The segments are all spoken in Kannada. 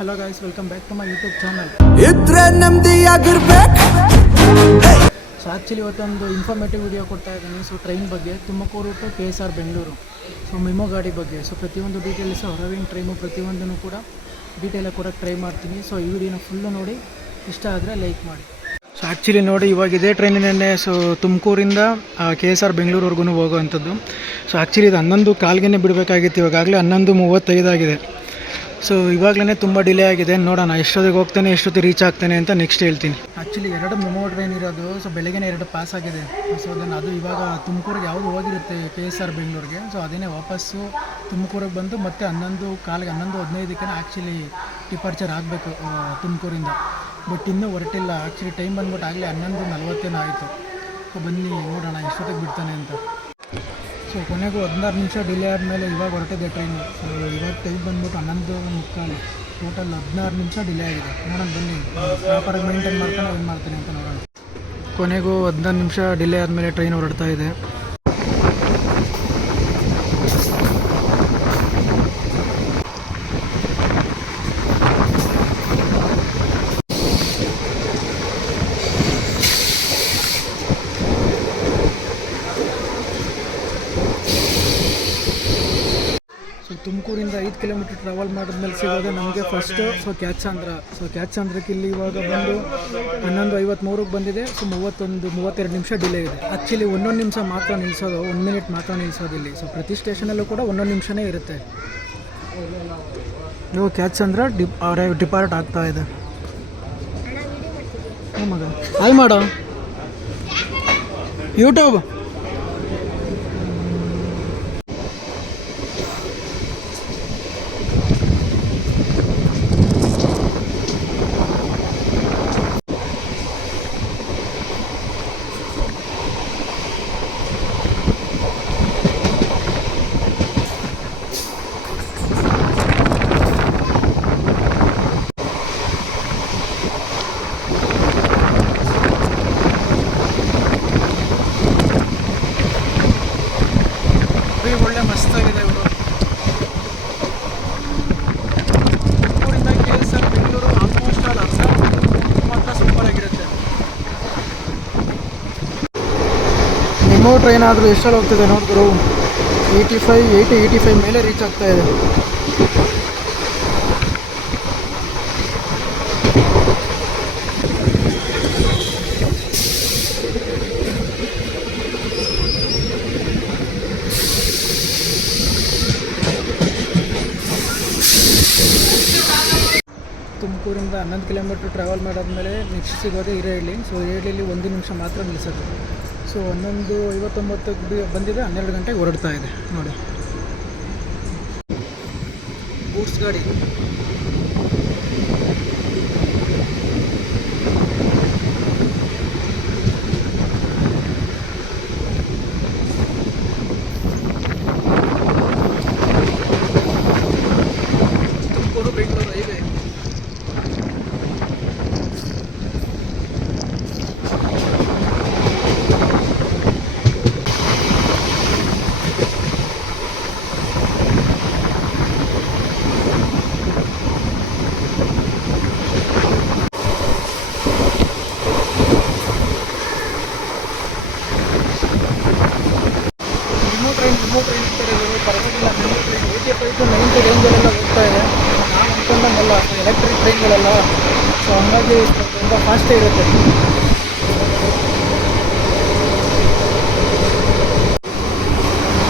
Hello guys, welcome back to my YouTube channel. ಇದ್ರೆ ನೆಮ್ಮದಿಯಾಗಿರ್ಬೇಕು. ಸೊ ಆ್ಯಕ್ಚುಲಿ ಇವತ್ತೊಂದು ಇನ್ಫಾರ್ಮೇಟಿವ್ ವಿಡಿಯೋ ಕೊಡ್ತಾ ಇದ್ದೀನಿ. ಸೊ ಟ್ರೈನ್ ಬಗ್ಗೆ, Tumakuru to KSR Bengaluru, so memo ಗಾಡಿ ಬಗ್ಗೆ. ಸೊ ಪ್ರತಿಯೊಂದು ಡೀಟೇಲ್ಸ್, ಹೊರಗಿನ ಟ್ರೈನು ಪ್ರತಿಯೊಂದನ್ನು ಕೂಡ ಡೀಟೇಲಾಗಿ ಕೊಡೋಕ್ಕೆ ಟ್ರೈ ಮಾಡ್ತೀನಿ. ಸೊ ಈ ವಿಡಿಯೋನ ಫುಲ್ಲು ನೋಡಿ, ಇಷ್ಟ ಆದರೆ ಲೈಕ್ ಮಾಡಿ. ಸೊ ಆ್ಯಕ್ಚುಲಿ ನೋಡಿ, ಇವಾಗ ಇದೇ ಟ್ರೈನಿನೇ ಸೊ ತುಮಕೂರಿಂದ KSR ಬೆಂಗಳೂರುವರೆಗೂ ಹೋಗೋವಂಥದ್ದು. ಸೊ ಆ್ಯಕ್ಚುಲಿ ಇದು 11:15 ಬಿಡಬೇಕಾಗಿತ್ತು, ಇವಾಗಲೇ 11:35 ಆಗಿದೆ. ಸೊ ಇವಾಗಲೇ ತುಂಬ ಡಿಲೇ ಆಗಿದೆ. ನೋಡೋಣ ಎಷ್ಟೊತ್ತಿಗೆ ಹೋಗ್ತಾನೆ, ಎಷ್ಟೊತ್ತಿಗೆ ರೀಚ್ ಆಗ್ತಾನೆ ಅಂತ ನೆಕ್ಸ್ಟ್ ಹೇಳ್ತೀನಿ. ಆ್ಯಕ್ಚುಲಿ 2 ಮೆಮೊ ಟ್ರೈನ್ ಇರೋದು. ಸೊ ಬೆಳಗ್ಗೆ 2 ಪಾಸ್ ಆಗಿದೆ. ಸೊ ಅದು ಇವಾಗ ತುಮಕೂರಿಗೆ ಯಾವುದು ಹೋಗಿರುತ್ತೆ KSR ಬೆಂಗಳೂರಿಗೆ. ಸೊ ಅದೇನೇ ವಾಪಸ್ಸು ತುಮಕೂರಿಗೆ ಬಂದು ಮತ್ತೆ 11:15 11:15ಕ್ಕೆ ಆ್ಯಕ್ಚುಲಿ ಡಿಪಾರ್ಚರ್ ಆಗಬೇಕು ತುಮಕೂರಿಂದ. ಬಟ್ ಇನ್ನೂ ಹೊರಟಿಲ್ಲ. ಆ್ಯಕ್ಚುಲಿ ಟೈಮ್ ಬಂದ್ಬಿಟ್ಟು ಆಗಲೇ 11:40 ಆಯಿತು. ಸೊ ಬನ್ನಿ ನೋಡೋಣ ಎಷ್ಟೊತ್ತಿಗೆ ಬಿಡ್ತಾನೆ ಅಂತ. ಸೊ ಕೊನೆಗೂ 16 ನಿಮಿಷ ಡಿಲೇ ಆದಮೇಲೆ ಇವಾಗ ಹೊರಟಿದೆ ಟ್ರೈನು. ಸೊ ಇವಾಗ ಟೈಮ್ ಬಂದ್ಬಿಟ್ಟು 11:45. ಟೋಟಲ್ 16 ನಿಮಿಷ ಡಿಲೇ ಆಗಿದೆ. ನೋಡೋಣ ಬನ್ನಿ ಪ್ರಾಪರಾಗಿ ಮೇಂಟೈನ್ ಮಾಡ್ತಾನೆ ಏನು ಮಾಡ್ತಾನೆ ಅಂತ ನೋಡೋಣ. ಕೊನೆಗೂ 16 ನಿಮಿಷ ಡಿಲೇ ಆದಮೇಲೆ ಟ್ರೈನ್ ಹೊರಡ್ತಾ ಇದೆ. ಸೊ ತುಮಕೂರಿಂದ 5 ಕಿಲೋಮೀಟ್ರ್ ಟ್ರಾವೆಲ್ ಮಾಡಿದ್ಮೇಲೆ ಸಿಗೋದು ನಮಗೆ ಫಸ್ಟು ಕ್ಯಾತ್ಸಾಂದ್ರ. ಸೊ ಕ್ಯಾತ್ಸಾಂದ್ರಕ್ಕೆ ಇಲ್ಲಿ ಇವಾಗ ಬಂದು 11:53ಕ್ಕೆ ಬಂದಿದೆ. ಸೊ 32 ನಿಮಿಷ ಡಿಲೇ ಇದೆ. ಆ್ಯಕ್ಚುಲಿ 1 ನಿಮಿಷ ಮಾತ್ರ ನಿಲ್ಲಿಸೋದು, 1 ಮಿನಿಟ್ ಮಾತ್ರ ನಿಲ್ಲಿಸೋದು ಇಲ್ಲಿ. ಸೊ ಪ್ರತಿ ಸ್ಟೇಷನಲ್ಲೂ ಕೂಡ 1 ನಿಮಿಷನೇ ಇರುತ್ತೆ. ಇವಾಗ ಕ್ಯಾತ್ಸಾಂದ್ರ ಡಿಪಾರ್ಟ್ ಆಗ್ತಾ ಇದೆ. ಮಗ ಹಾಯ್ ಮಾಡೋ ಯೂಟ್ಯೂಬ್. ಒಳ್ಳೆ ಮಸ್ತಾಗಿದೆ ಇವರು. ತುಮಕೂರಿಂದ KSR ಬೆಂಗಳೂರು ಆಲ್ಮೋಸ್ಟ್ ಆಲ್ ಅರ್ಧ ಮಾತ್ರ ಸೂಪರಾಗಿರುತ್ತೆ. ಮೆಮೊ ಟ್ರೈನ್ ಆದರೂ ಎಷ್ಟಲ್ಲಿ ಹೋಗ್ತಿದೆ ನೋಡಿದ್ರು, 85 ಮೇಲೆ ರೀಚ್ ಆಗ್ತಾ ಇದೆ. ತುಮಕೂರಿಂದ 11 ಕಿಲೋಮೀಟ್ರ್ ಟ್ರಾವೆಲ್ ಮಾಡಾದ್ಮೇಲೆ ನೆಕ್ಸ್ಟ್ ಸಿಗೋದೇ ಹಿರೇಹಳ್ಳಿ. ಸೊ ಹಿರೇಹಳ್ಳಿಲಿ 1 ನಿಮಿಷ ಮಾತ್ರ ನಿಲ್ಲಿಸೋದು. ಸೊ 11:59ಕ್ಕೆ ಬಂದಿದೆ, 12 ಗಂಟೆಗೆ ಹೊರಡ್ತಾ ಇದೆ ನೋಡಿ. ಗೂಡ್ಸ್ ಗಾಡಿ. Tumakuru Bengaluru highway. Memo train ಇರ್ತಾರೆ ಪರವಾಗಿಲ್ಲ. ಮೆಮೊ ಟ್ರೈನ್ 85 to 90 ರೇಂಜಲ್ಲೆಲ್ಲ ಹೋಗ್ತಾ ಇದೆ. ನಾವು ಅಂದ್ಕೊಂಡಂಗಲ್ಲ, ಎಲೆಕ್ಟ್ರಿಕ್ ಟ್ರೈನ್ಗಳೆಲ್ಲ. ಸೊ ಹಂಗಾಗಿ ತುಂಬ ಫಾಸ್ಟೇ ಇರುತ್ತೆ.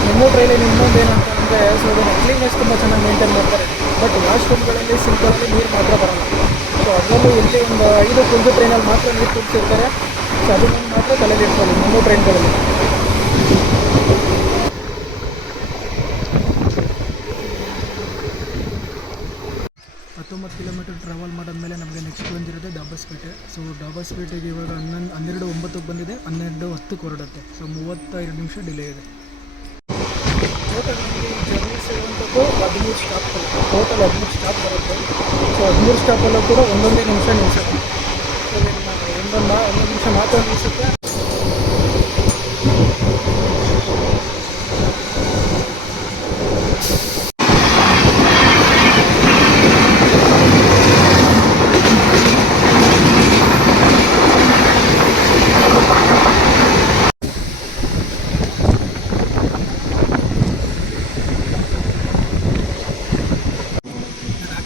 ಮೆಮೊ ಟ್ರೈನಲ್ಲಿ ಇನ್ನೊಂದು ಏನಂತ ಅಂದರೆ, ಸೊ ಅದನ್ನು ಕ್ಲೀನ್ನೆಸ್ ತುಂಬ ಚೆನ್ನಾಗಿ ಮೇಂಟೈನ್ ಮಾಡ್ತಾರೆ. ಬಟ್ ವಾಶ್ರೂಮ್ಗಳಲ್ಲಿ ಸಿಂಕಲ್ಲಿ ನೀರು ಮಾತ್ರ ಬರೋಲ್ಲ. ಸೊ ಅದರಲ್ಲೂ ಇಲ್ಲಿ ಒಂದು 5 ಕುಂಜು ಟ್ರೈನಲ್ಲಿ ಮಾತ್ರ ನೀರು ತುಂಬಿಸಿರ್ತಾರೆ. ಸೊ ಅದನ್ನು ಮಾತ್ರ ತಲೆಯಲ್ಲಿ ಇಟ್ಕೊಳ್ಳಿ ಮೆಮೊ ಟ್ರೈನ್ಗಳಲ್ಲಿ. 19 ಕಿಲೋಮೀಟರ್ ಟ್ರಾವೆಲ್ ಮಾಡಾದ್ಮೇಲೆ ನಮಗೆ ನೆಕ್ಸ್ಟ್ ಬಂದಿರೋದು ಡಾಬಸ್ಪೇಟೆ. ಸೊ ಡಾಬಸ್ಪೇಟೆಗೆ ಇವಾಗ 12:09ಕ್ಕೆ ಬಂದಿದೆ, 12:10ಕ್ಕೆ ಹೊರಡುತ್ತೆ. ಸೊ 32 ನಿಮಿಷ ಡಿಲೇ ಇದೆ. ಟೋಟಲ್ ನಮಗೆ ಜರ್ನಿ ಸಿಗುವಂಥದ್ದು 13 ಸ್ಟಾಪ್. ಟೋಟಲ್ 13 ಸ್ಟಾಪ್ ಬರುತ್ತೆ. ಸೊ 13 ಸ್ಟಾಪಲ್ಲೂ ಕೂಡ ಒಂದೊಂದೇ ನಿಮಿಷ ನಿಲ್ಲಿಸುತ್ತೆ. ಸೊ ಒಂದು ನಿಮಿಷ ಮಾತ್ರ ನಿಲ್ಲಿಸುತ್ತೆ.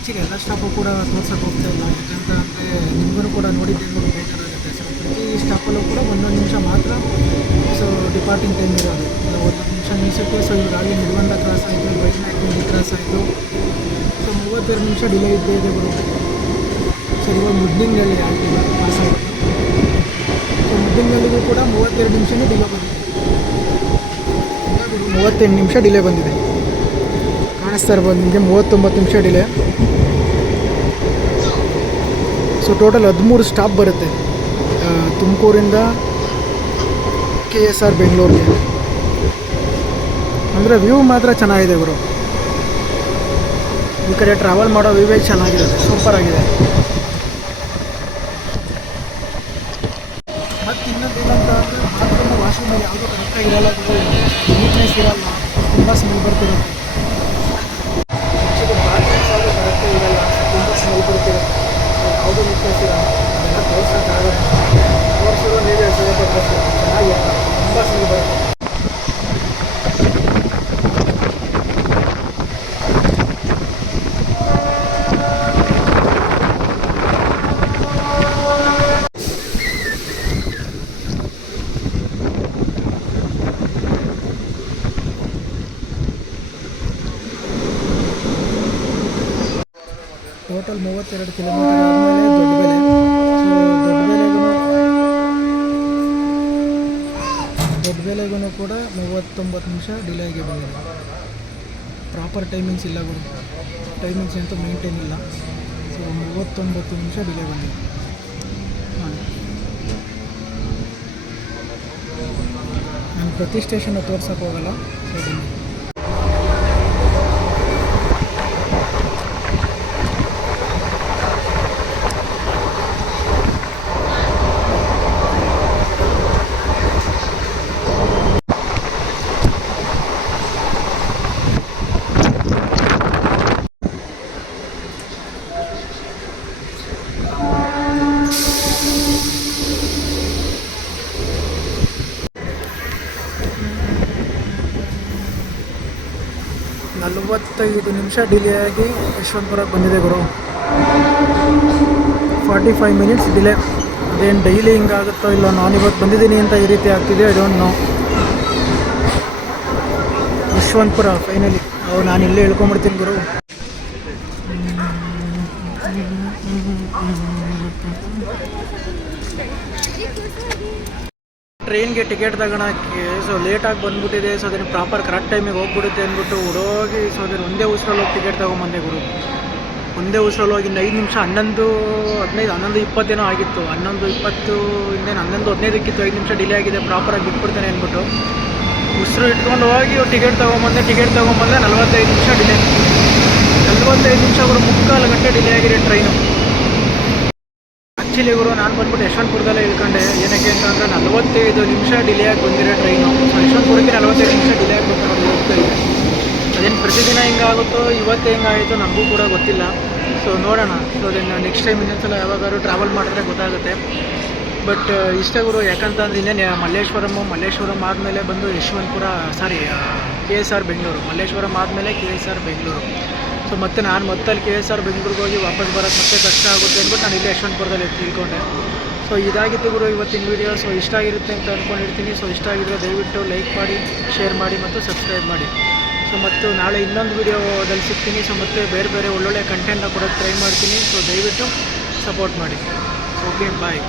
ಆ್ಯಕ್ಚುಲಿ ಎಲ್ಲ ಸ್ಟಾಪು ಕೂಡ ತೋರ್ಸೋಕೆ ಹೋಗ್ತಾ ಇಲ್ಲ, ಯಾಕಂತ ಅಂದರೆ ನಿಮಗೂ ಕೂಡ ನೋಡಿದ್ದೆ ನೋಡಿ ಬೇಜಾರಾಗುತ್ತೆ. ಸೊ ಪ್ರತಿ ಸ್ಟಾಪಲ್ಲೂ ಕೂಡ ಒಂದೊಂದು ನಿಮಿಷ ಮಾತ್ರ ಸೊ ಡಿಪಾರ್ಟಿಂಗ್ ಟೈಮ್ ಇರೋದು, ಒಂದೊಂದು ನಿಮಿಷ ನಿಲ್ಲಿಸುತ್ತೆ. ಸೊ ಇವಾಗಲೇ ನಿರ್ಬಂಧ ಕ್ರಾಸ್ ಆಯಿತು, ಬೈಕ್ನಾಕ್ಕಿಂಗ್ ಕ್ರಾಸ್ ಆಯಿತು. ಸೊ 32 ನಿಮಿಷ ಡಿಲೇ ಇದ್ದೇ ಇದೆ ಗುರು. ಸೊ ಇವಾಗ ಮುಡ್ಡಿಂಗಲ್ಲಿ ಆಗ್ತಿಲ್ಲ ಕ್ರಾಸ್ ಆಯಿತು. ಸೊ ಮುಡ್ಡಿಂಗಲ್ಲಿಗೂ ಕೂಡ 32 ನಿಮಿಷನೇ ಡಿಲೇ ಬಂದಿದೆ. 38 ನಿಮಿಷ ಡಿಲೇ ಬಂದಿದೆ. ಕಾಣಿಸ್ತಾ ಇರ್ಬೋದು ನಿಮಗೆ 39 ನಿಮಿಷ ಡಿಲೇ. ಸೊ ಟೋಟಲ್ 13 ಸ್ಟಾಪ್ ಬರುತ್ತೆ ತುಮಕೂರಿಂದ KSR ಬೆಂಗಳೂರಿಗೆ. ಅಂದರೆ ವ್ಯೂ ಮಾತ್ರ ಚೆನ್ನಾಗಿದೆ ಗುರು. ಈ ಕಡೆ ಟ್ರಾವೆಲ್ ಮಾಡೋ ವ್ಯೂವೇ ಚೆನ್ನಾಗಿರುತ್ತೆ, ಸೂಪರ್ ಆಗಿದೆ. ಮತ್ತು ಇನ್ನೊಂದು ಏನಂತ ಅಂದರೆ ಬಾತ್ರೂಮ್ ವಾಶ್ರೂಮ್ ಯಾವುದೂ ಕರೆಕ್ಟಾಗಿರಲ್ಲ, ನೀಟ್ನೆಸ್ ಇರಲ್ಲ, ತುಂಬ ಸ್ಮೆಲ್ ಬರ್ತಿರುತ್ತೆ. ಬಾತ್ರೂಮ್ಸ್ ಯಾವುದೂ ಕರೆಕ್ಟಾಗಿ ಇರಲ್ಲ, ತುಂಬ ಸ್ಮೆಲ್ ಬರ್ತಿರುತ್ತೆ, ಯಾವುದೂ ನೀಟ್ನೆಸ್ ಇರಲ್ಲ. ಅದೆಲ್ಲ ತೋರ್ಸೋಕ್ಕಾಗಲ್ಲ, ತೋರಿಸಿರೋ ನೀವೇ ಚೆನ್ನಾಗಿರುತ್ತೆ, ತುಂಬ ಸ್ಮೆಲ್ ಬರುತ್ತೆ. ಟೋಟಲ್ 32 ಕಿಲೋಮೀಟರ್ ಆದಮೇಲೆ ದೊಡ್ಡಬೆಲೆ. ಸೊ ದೊಡ್ಡಬೆಲೆಗೂ ಕೂಡ 39 ನಿಮಿಷ ಡಿಲೇ ಆಗಿ ಬಂದಿದೆ. ಪ್ರಾಪರ್ ಟೈಮಿಂಗ್ಸ್ ಇಲ್ಲ ಗುರು, ಟೈಮಿಂಗ್ಸ್ ಅಂತೂ ಮೇಂಟೈನ್ ಇಲ್ಲ. ಸೊ 39 ನಿಮಿಷ ಡಿಲೇ ಬಂದಿದೆ. ನಾನು ಪ್ರತಿ ಸ್ಟೇಷನ್ ತೋರ್ಸೋಕೆ ಹೋಗಲ್ಲ. ಸೊ ಬನ್ನಿ. ನಲವತ್ತೈದು ನಿಮಿಷ ಡಿಲೇ ಆಗಿ ಯಶವಂತಪುರಕ್ಕೆ ಬಂದಿದೆ ಗುರು. 45 ಮಿನಿಟ್ಸ್ ಡಿಲೇ. ಅದೇನು ಡೈಲಿ ಹಿಂಗಾಗುತ್ತೋ ಇಲ್ಲ, ನಾನು ಇವತ್ತು ಬಂದಿದ್ದೀನಿ ಅಂತ ಈ ರೀತಿ ಆಗ್ತಿದೆ, I don't know. Yeshwantpur finally. ನಾನು ಇಲ್ಲೇ ಇಳ್ಕೊಂಬಿಡ್ತೀನಿ ಗುರು. ಟ್ರೈನ್ಗೆ ಟಿಕೆಟ್ ತಗೊಳಕ್ಕೆ ಸೊ ಲೇಟಾಗಿ ಬಂದುಬಿಟ್ಟಿದೆ. ಸೊ ಅದನ್ನು ಪ್ರಾಪರ್ ಕರೆಕ್ಟ್ ಟೈಮಿಗೆ ಹೋಗ್ಬಿಡುತ್ತೆ ಅಂದ್ಬಿಟ್ಟು ಹುಡುಗಿ ಸೊ ಅದನ್ನು ಒಂದೇ ಉಸಿರಲ್ಲಿ ಹೋಗಿ ಟಿಕೆಟ್ ತೊಗೊಂಬಂದೆ ಗುರು. ಒಂದೇ ಉಸಿರಲ್ಲಿ ಹೋಗಿ 5 ನಿಮಿಷ 11:20 ಆಗಿತ್ತು. 11:20 ಇನ್ನೇನು 11:15 5 ನಿಮಿಷ ಡಿಲೇ ಆಗಿದೆ, ಪ್ರಾಪರಾಗಿ ಬಿಟ್ಬಿಡ್ತಾನೆ ಅಂದ್ಬಿಟ್ಟು ಉಸಿರು ಇಟ್ಕೊಂಡು ಹೋಗಿ ಟಿಕೆಟ್ ತೊಗೊಂಬಂದೆ. 45 ನಿಮಿಷ ಡಿಲೇ. 45 ನಿಮಿಷ ಗುರು, 3/4 ಗಂಟೆ ಡಿಲೇ ಆಗಿದೆ ಟ್ರೈನು. ಆ್ಯಕ್ಚುಲಿ ಗುರು ನಾನು ಬಂದ್ಬಿಟ್ಟು ಯಶವಂತಪುರದಲ್ಲೇ ಇಳ್ಕೊಂಡೆ. ಏನಕ್ಕೆ ಅಂತಂದರೆ 45 ನಿಮಿಷ ಡಿಲೇ ಆಗಿ ಬಂದಿರೋ ಟ್ರೈನು. ಸೊ ಯಶವಂತಪುರಕ್ಕೆ 45 ನಿಮಿಷ ಡಿಲೇ ಆಗಿ ಹೋಗ್ತಾ ಇದೆ. ಅದೇನು ಪ್ರತಿದಿನ ಹಿಂಗಾಗುತ್ತೋ ಇವತ್ತು ಹೆಂಗಾಯಿತು ನಮಗೂ ಕೂಡ ಗೊತ್ತಿಲ್ಲ. ಸೊ ನೋಡೋಣ. ಸೊ ಅದನ್ನು ನೆಕ್ಸ್ಟ್ ಟೈಮ್ ಇನ್ನೊಂದ್ಸಲ ಯಾವಾಗಾದ್ರು ಟ್ರಾವೆಲ್ ಮಾಡಿದ್ರೆ ಗೊತ್ತಾಗುತ್ತೆ. ಬಟ್ ಇಷ್ಟೇ ಗುರು. ಯಾಕಂತಂದ್ರೆ ಇನ್ನೇನು ಮಲ್ಲೇಶ್ವರಂ ಆದಮೇಲೆ ಬಂದು ಯಶವಂತಪುರ KSR ಬೆಂಗಳೂರು. ಮಲ್ಲೇಶ್ವರಂ ಆದಮೇಲೆ KSR ಬೆಂಗಳೂರು. ಸೊ ಮತ್ತೆ ನಾನು ಅಲ್ಲಿ KSR ಬೆಂಗಳೂರಿಗೆ ಹೋಗಿ ವಾಪಸ್ ಬರೋಕ್ಕೆ ಮತ್ತೆ ಕಷ್ಟ ಆಗುತ್ತೆ ಅಂದ್ಬಿಟ್ಟು ನಾನು ಇಲ್ಲೇ ಯಶವಂತಪುರದಲ್ಲಿ ತಿಳ್ಕೊಂಡೆ. ಸೊ ಇದಾಗಿತ್ತು ಗುರು ಇವತ್ತಿನ ವೀಡಿಯೋ. ಸೊ ಇಷ್ಟ ಆಗಿರುತ್ತೆ ಅಂತ ಅಂದ್ಕೊಂಡಿರ್ತೀನಿ. ಸೊ ಇಷ್ಟ ಆಗಿದ್ರೆ ದಯವಿಟ್ಟು ಲೈಕ್ ಮಾಡಿ, ಶೇರ್ ಮಾಡಿ ಮತ್ತು ಸಬ್ಸ್ಕ್ರೈಬ್ ಮಾಡಿ. ಸೊ ಮತ್ತು ನಾಳೆ ಇನ್ನೊಂದು ವೀಡಿಯೋದಲ್ಲಿ ಸಿಗ್ತೀನಿ. ಸೊ ಮತ್ತೆ ಬೇರೆ ಒಳ್ಳೊಳ್ಳೆ ಕಂಟೆಂಟ್ನ ಕೊಡೋಕ್ಕೆ ಟ್ರೈ ಮಾಡ್ತೀನಿ. ಸೊ ದಯವಿಟ್ಟು ಸಪೋರ್ಟ್ ಮಾಡಿ. ಓಕೆ, ಬಾಯ್.